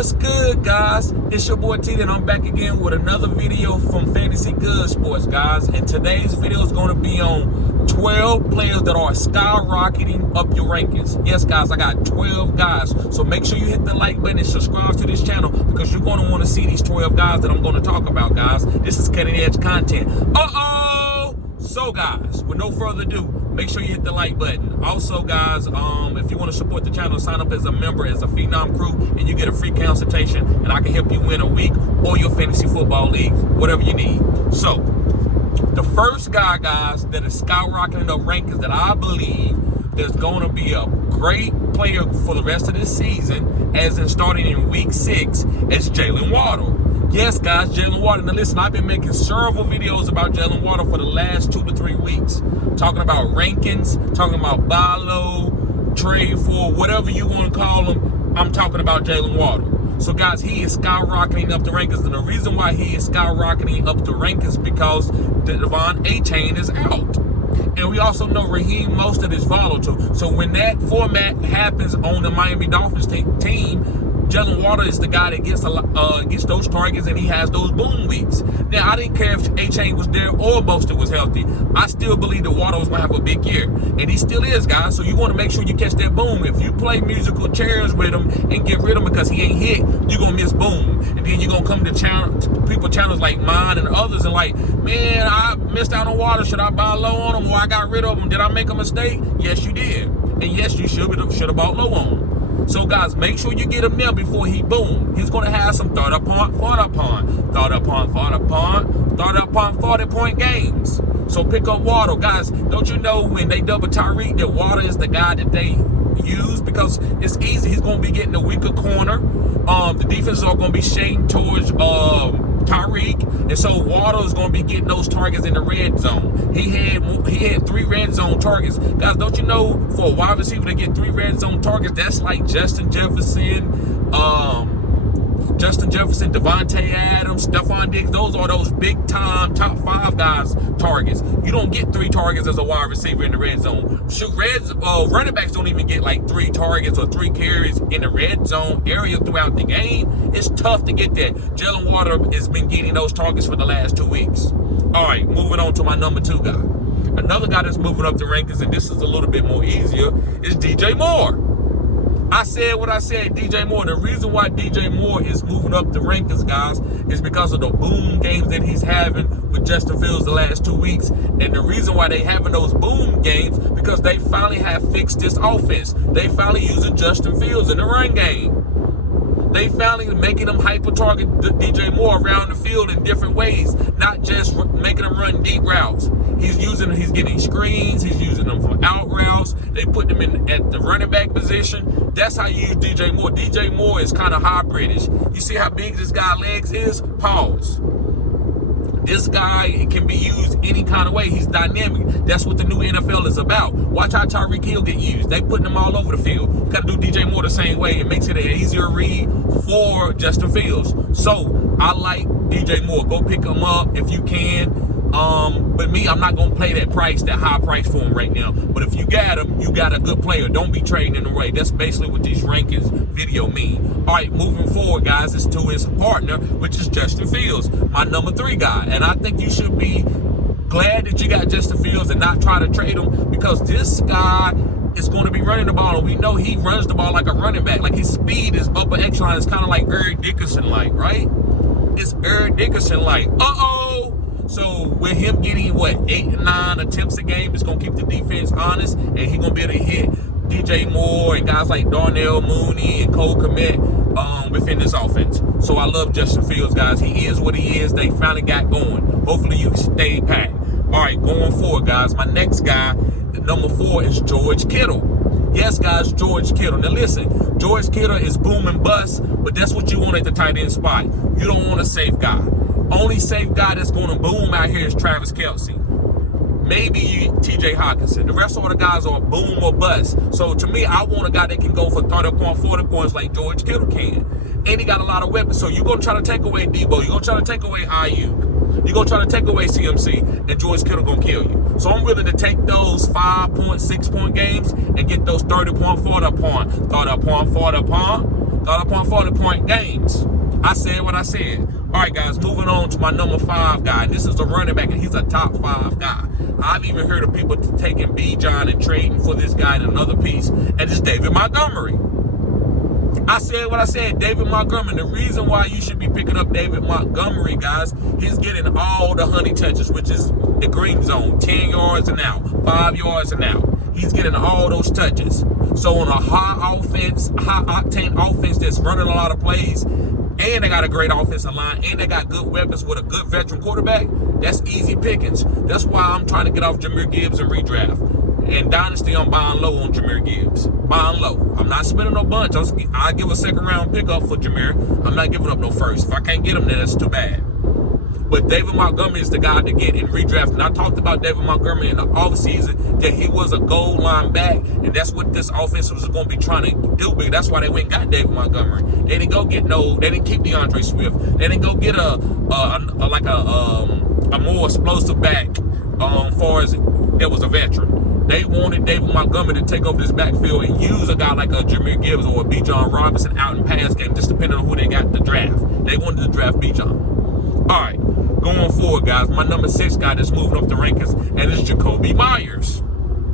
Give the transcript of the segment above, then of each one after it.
What's good, guys? It's your boy T, and I'm back again with another video from Fantasy Good Sports, guys. And today's video is going to be on 12 players that are skyrocketing up your rankings. Yes, guys, I got 12 guys. So make sure you hit the like button and subscribe to this channel because you're going to want to see these 12 guys that I'm going to talk about, guys. This is cutting edge content. So, guys, with no further ado, make sure you hit the like button. Also, guys, if you want to support the channel, sign up as a member, as a Phenom Crew, and you get a free consultation, and I can help you win a week or your fantasy football league, whatever you need. So, the first guy, guys, that is skyrocketing the rankings that I believe there's going to be a great player for the rest of this season, as in starting in week 6, is Jaylen WR. Yes, guys, Jaylen WR. Now, listen, I've been making several videos about Jaylen WR for the last 2 to 3 weeks. Talking about rankings, talking about buy low, trade for, whatever you want to call them. I'm talking about Jaylen WR. So, guys, he is skyrocketing up the rankings. And the reason why he is skyrocketing up the rankings is because the Devon A-Chain is out. And we also know Raheem Mostert is volatile. So when that format happens on the Miami Dolphins team, Jaylen WR is the guy that gets those targets, and he has those boom weeks. Now, I didn't care if A-Chain was there or Mostert was healthy. I still believe that WR was going to have a big year. And he still is, guys. So you want to make sure you catch that boom. If you play musical chairs with him and get rid of him because he ain't hit, you're going to miss boom. And then you're going to come to people channels like mine and others and like, man, I missed out on WR. Should I buy low on him, or I got rid of him? Did I make a mistake? Yes, you did. And yes, you should have bought low on him. So, guys, make sure you get him there before he boom. He's going to have some thought upon 40-point games. So pick up WR. Guys, don't you know when they double Tyreek that WR is the guy that they use? Because it's easy. He's going to be getting a weaker corner. The defenses are going to be shading towards Tyreek, and so WR is going to be getting those targets in the red zone. He had 3 red zone targets. Guys, don't you know for a wide receiver to get 3 red zone targets, that's like Justin Jefferson, Devontae Adams, Stephon Diggs. Those are those big-time top 5 guys' targets. You don't get 3 targets as a wide receiver in the red zone. Shoot, running backs don't even get like 3 targets or 3 carries in the red zone area throughout the game. It's tough to get that. Jaylen WR has been getting those targets for the last 2 weeks. All right, moving on to my number 2 guy. Another guy that's moving up the rankings, and this is a little bit more easier, is DJ Moore. I said what I said, DJ Moore. The reason why DJ Moore is moving up the rankings, guys, is because of the boom games that he's having with Justin Fields the last 2 weeks. And the reason why they having those boom games, because they finally have fixed this offense. They finally using Justin Fields in the run game. They finally making him hyper-target DJ Moore around the field in different ways, not just making him run deep routes. He's getting screens. He's using them for out routes. They put them at the running back position. That's how you use DJ Moore. DJ Moore is kind of hybridish. You see how big this guy's legs is? Pause. This guy can be used any kind of way. He's dynamic. That's what the new NFL is about. Watch how Tyreek Hill get used. They putting him all over the field. You got to do DJ Moore the same way. It makes it an easier read for Justin Fields. So I like DJ Moore. Go pick him up if you can. But me, I'm not going to play that high price for him right now. But if you got him, you got a good player. Don't be trading in the way. That's basically what these rankings video mean. All right, moving forward, guys, is to his partner, which is Justin Fields, my number 3 guy. And I think you should be glad that you got Justin Fields and not try to trade him, because this guy is going to be running the ball. And we know he runs the ball like a running back. Like, his speed is upper echelon. It's kind of like Eric Dickerson-like, right? It's Eric Dickerson-like. So with him getting, 8 and 9 attempts a game, it's going to keep the defense honest, and he's going to be able to hit DJ Moore and guys like Darnell Mooney and Cole Kmet within this offense. So I love Justin Fields, guys. He is what he is. They finally got going. Hopefully you stay packed. All right, going forward, guys, my next guy, number 4, is George Kittle. Yes, guys, George Kittle. Now, listen, George Kittle is boom and bust, but that's what you want at the tight end spot. You don't want a safe guy. Only safe guy that's going to boom out here is Travis Kelce. Maybe T.J. Hawkinson. The rest of the guys are boom or bust. So, to me, I want a guy that can go for 30 points, 40 points like George Kittle can. And he got a lot of weapons. So, you're going to try to take away Debo. You're going to try to take away Ayuk. You're going to try to take away CMC, and George Kittle going to kill you. So I'm willing to take those 5-point, 6-point games and get those 30-point, 40-point games. I said what I said. All right, guys, moving on to my number 5 guy. This is a running back, and he's a top 5 guy. I've even heard of people taking Bijan and trading for this guy in another piece, and it's David Montgomery. I said what I said, David Montgomery. The reason why you should be picking up David Montgomery, guys, he's getting all the honey touches, which is the green zone, 10 yards and out, 5 yards and out. He's getting all those touches. So on a high octane offense that's running a lot of plays, and they got a great offensive line, and they got good weapons with a good veteran quarterback, that's easy pickings. That's why I'm trying to get off Jahmyr Gibbs and redraft. And Dynasty, I'm buying low on Jahmyr Gibbs. Buying low. I'm not spending no bunch. I'll give a second-round pickup for Jahmyr. I'm not giving up no first. If I can't get him, then that's too bad. But David Montgomery is the guy to get in redraft. And I talked about David Montgomery in the offseason, that he was a goal line back, and that's what this offense was going to be trying to do. Because that's why they went and got David Montgomery. They didn't go get they didn't keep DeAndre Swift. They didn't go get a more explosive back far as there was a veteran. They wanted David Montgomery to take over this backfield and use a guy like a Jahmyr Gibbs or a Bijan Robinson out in pass game, just depending on who they got to draft. They wanted to draft Bijan. All right, going forward, guys, my number 6 guy that's moving up the rankings, and it's Jakobi Meyers.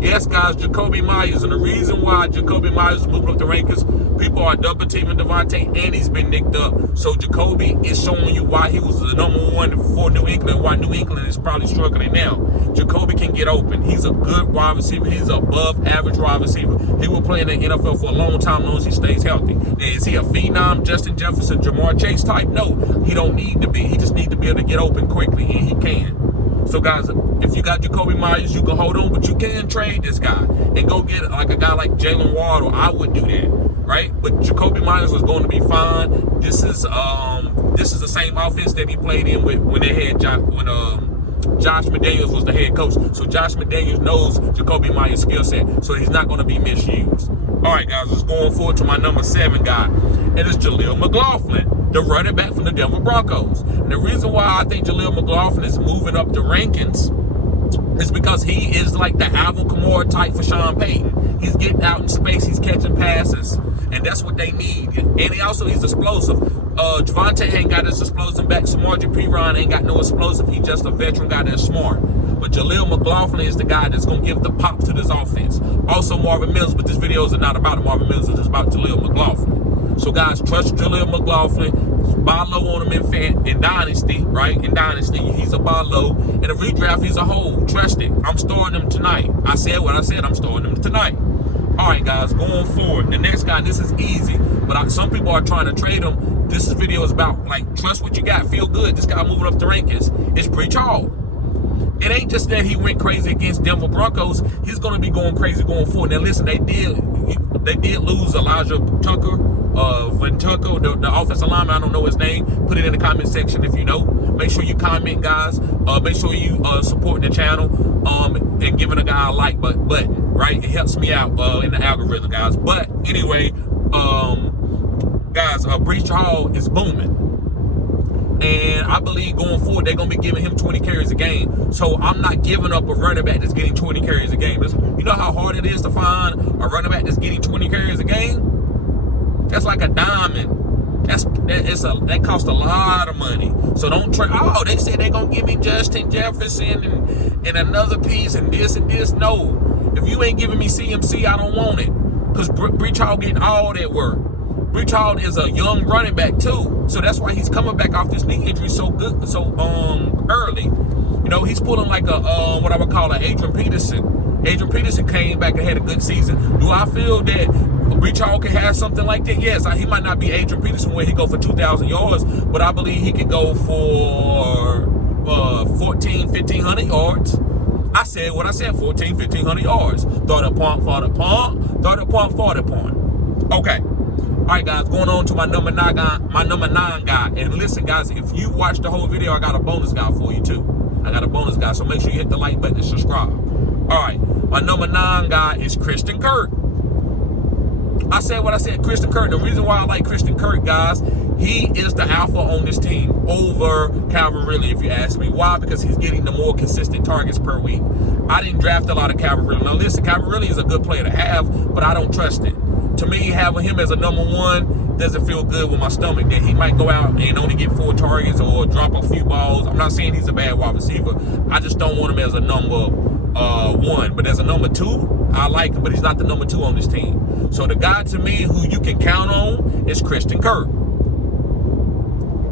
Yes, guys, Jakobi Meyers. And the reason why Jakobi Meyers is moving up the rankings, people are double teaming Devontae, and he's been nicked up. So Jakobi is showing you why he was the number 1 for New England, why New England is probably struggling now. Jakobi can get open. He's a good wide receiver. He's above average wide receiver. He will play in the NFL for a long time as long as he stays healthy. Is he a phenom, Justin Jefferson, Jamar Chase type? No, he don't need to be. He just needs to be able to get open quickly, and he can. So, guys, if you got Jakobi Meyers, you can hold on, but you can trade this guy and go get like a guy like Jaylen WR. I would do that, right? But Jakobi Meyers was going to be fine. This is the same offense that he played in when they had Josh McDaniels was the head coach. So Josh McDaniels knows Jakobi Meyers' skill set, so he's not going to be misused. All right, guys, let's go forward to my number 7 guy, and it's Jalil McLaughlin, the running back from the Denver Broncos. And the reason why I think Jalil McLaughlin is moving up the rankings is because he is like the Alvin Kamara type for Sean Payton. He's getting out in space, he's catching passes, and that's what they need. And he's explosive. Javonte ain't got his explosive back. Samaje Perine ain't got no explosive. He's just a veteran guy that's smart. But Jalil McLaughlin is the guy that's going to give the pop to this offense. Also Marvin Mills, but this video is not about Marvin Mills. It's about Jalil McLaughlin. So, guys, trust Jalil McLaughlin. Buy low on him in Dynasty, right? In Dynasty, he's a buy low. In a redraft, he's a hold. Trust it. I'm starting him tonight. I said what I said. I'm starting him tonight. All right, guys, going forward. The next guy, this is easy, but some people are trying to trade him. This video is about, like, trust what you got. Feel good. This guy moving up the rankings. It's Breach Hall. It ain't just that he went crazy against Denver Broncos. He's going to be going crazy going forward. Now, listen, they did lose Elijah Tucker. The offensive lineman, I don't know his name. Put it in the comment section if you know. Make sure you comment, guys. Make sure you support the channel and giving a guy a like button, right? It helps me out in the algorithm, guys. But anyway, guys, Breach Hall is booming. And I believe going forward, they're going to be giving him 20 carries a game. So I'm not giving up a running back that's getting 20 carries a game. You know how hard it is to find a running back that's getting 20 carries a game? That's like a diamond. That costs a lot of money. So don't try. Oh, they said they're going to give me Justin Jefferson and another piece and this and this. No. If you ain't giving me CMC, I don't want it. Because Breach Hall getting all that work. Breach Hall is a young running back too, so that's why he's coming back off this knee injury so early. You know, he's pulling like a what I would call an Adrian Peterson. Adrian Peterson came back and had a good season. Do I feel that Breach Hall can have something like that? Yes, he might not be Adrian Peterson where he go for 2,000 yards, but I believe he could go for 1,500 yards. I said what I said, 1,500 yards. 30 point, 40 point, 30 point, 40 point. Okay. All right, guys, going on to my number 9 guy. And listen, guys, if you watch the whole video, I got a bonus guy for you, too. I got a bonus guy, so make sure you hit the like button and subscribe. All right, my number 9 guy is Christian Kirk. I said what I said. Christian Kirk. The reason why I like Christian Kirk, guys, he is the alpha on this team over Calvin Ridley, if you ask me. Why? Because he's getting the more consistent targets per week. I didn't draft a lot of Calvin Ridley. Now listen, Calvin Ridley is a good player to have, but I don't trust it. To me, having him as a number one doesn't feel good with my stomach. That he might go out and only get 4 targets or drop a few balls. I'm not saying he's a bad wide receiver. I just don't want him as a number 1. But as a number 2, I like him, but he's not the number 2 on this team. So the guy to me who you can count on is Christian Kirk.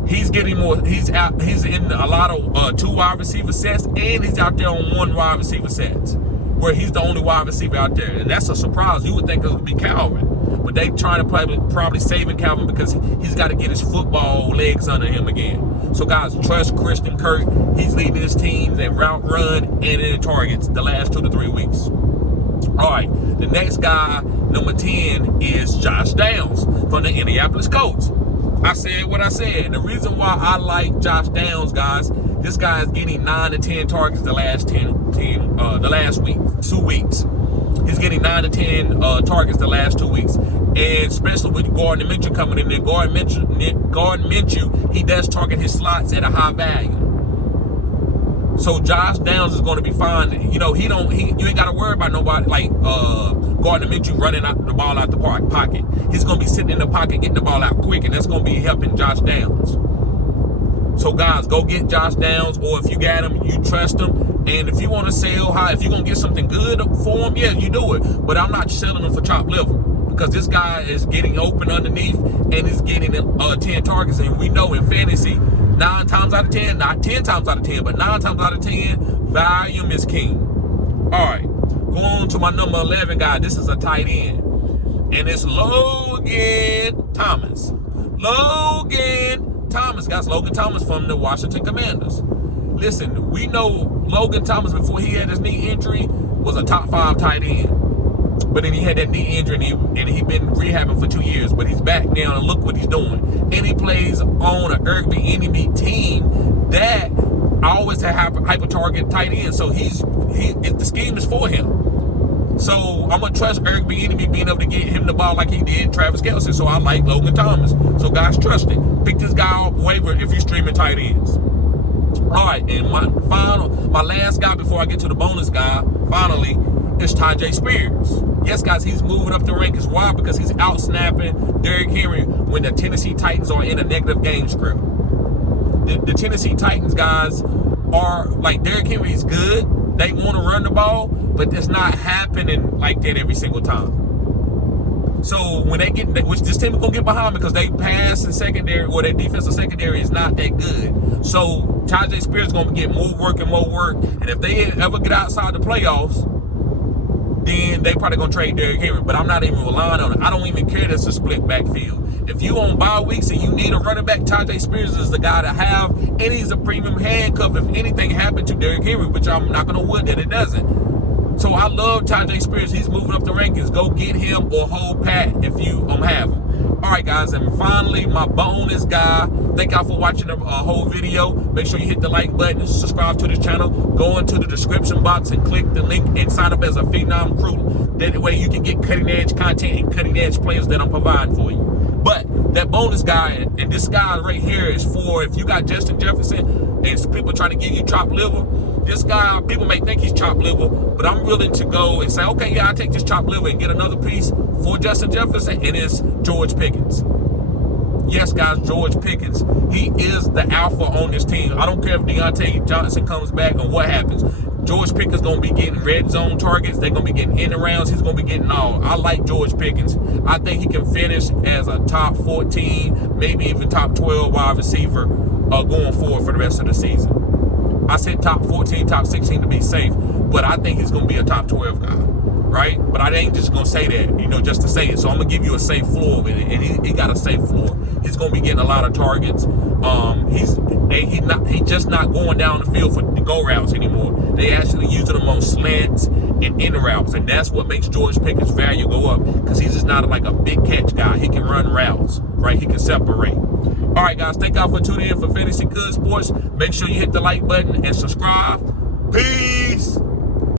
He's getting more. He's in a lot of 2 wide receiver sets, and he's out there on 1 wide receiver sets, where he's the only wide receiver out there, and that's a surprise. You would think it would be Calvin, but they trying to probably saving Calvin because he's got to get his football legs under him again. So guys, trust Christian Kirk. He's leading his teams in route run and in targets the last 2 to 3 weeks. All right, the next guy, number 10, is Josh Downs from the Indianapolis Colts. I said what I said. The reason why I like Josh Downs, guys, this guy is getting 9 to 10 targets the last 2 weeks. He's getting 9 to 10 targets the last 2 weeks, and especially with Gardner Minshew coming in there. Gardner Minshew, he does target his slots at a high value. So Josh Downs is going to be fine. You know, you ain't got to worry about nobody like Gardner Minshew running the ball out the pocket. He's going to be sitting in the pocket, getting the ball out quick, and that's going to be helping Josh Downs. So guys, go get Josh Downs, or if you got him, you trust him. And if you want to sell high, if you're going to get something good for him, yeah, you do it. But I'm not selling him for chopped liver, because this guy is getting open underneath and is getting 10 targets. And we know in fantasy, 9 times out of 10, not 10 times out of 10, but 9 times out of 10, volume is king. All right, going on to my number 11 guy. This is a tight end, and it's Logan Thomas. Logan Thomas, guys. Logan Thomas from the Washington Commanders. Listen, we know Logan Thomas, before he had his knee injury, was a top 5 tight end. But then he had that knee injury, and he been rehabbing for 2 years. But he's back now, and look what he's doing. And he plays on an Eric Bieniemy team that always have hyper target tight end. So the scheme is for him. So I'm gonna trust Eric Bieniemy being able to get him the ball like he did Travis Kelce. So I like Logan Thomas. So guys, trust it. Pick this guy off waiver if you're streaming tight ends. All right, and my last guy before I get to the bonus guy, finally, is Tajay Spears. Yes, guys, he's moving up the rankings. Why? Because he's out-snapping Derrick Henry when the Tennessee Titans are in a negative game script. The Tennessee Titans, guys, are like, Derrick Henry is good. They want to run the ball, but it's not happening like that every single time. So when they get, which this team is going to get behind because they pass in secondary, or their defensive secondary is not that good. So Tajay Spears is going to get more work. And if they ever get outside the playoffs, then they probably going to trade Derrick Henry. But I'm not even relying on it. I don't even care that's a split backfield. If you on bye weeks and you need a running back, Tajay Spears is the guy to have. And he's a premium handcuff if anything happened to Derrick Henry, which I'm not going to wood that it doesn't. So I love Tajay Spears. He's moving up the rankings. Go get him or hold pat if you have him. All right, guys, and finally, my bonus guy. Thank y'all for watching the whole video. Make sure you hit the like button and subscribe to this channel. Go into the description box and click the link and sign up as a Phenom Crew. That way you can get cutting-edge content and cutting-edge players that I'm providing for you. But that bonus guy, and this guy right here is for if you got Justin Jefferson and people trying to give you chopped liver. This guy, people may think he's chopped liver, but I'm willing to go and say, okay, yeah, I'll take this chopped liver and get another piece for Justin Jefferson, and it's George Pickens. Yes, guys, George Pickens. He is the alpha on this team. I don't care if Deontay Johnson comes back or what happens. George Pickens going to be getting red zone targets. They're going to be getting in and rounds. He's going to be getting all. I like George Pickens. I think he can finish as a top 14, maybe even top 12 wide receiver going forward for the rest of the season. I said top 14, top 16 to be safe, but I think he's going to be a top 12 guy, right? But I ain't just going to say that, just to say it. So I'm going to give you a safe floor with it, and he got a safe floor. He's going to be getting a lot of targets. He's just not going down the field for the go routes anymore. They actually using him on slants and in routes, and that's what makes George Pickens' value go up, because he's just not like a big catch guy. He can run routes, right? He can separate. All right, guys, thank y'all for tuning in for Fantasy Good Sports. Make sure you hit the like button and subscribe. Peace.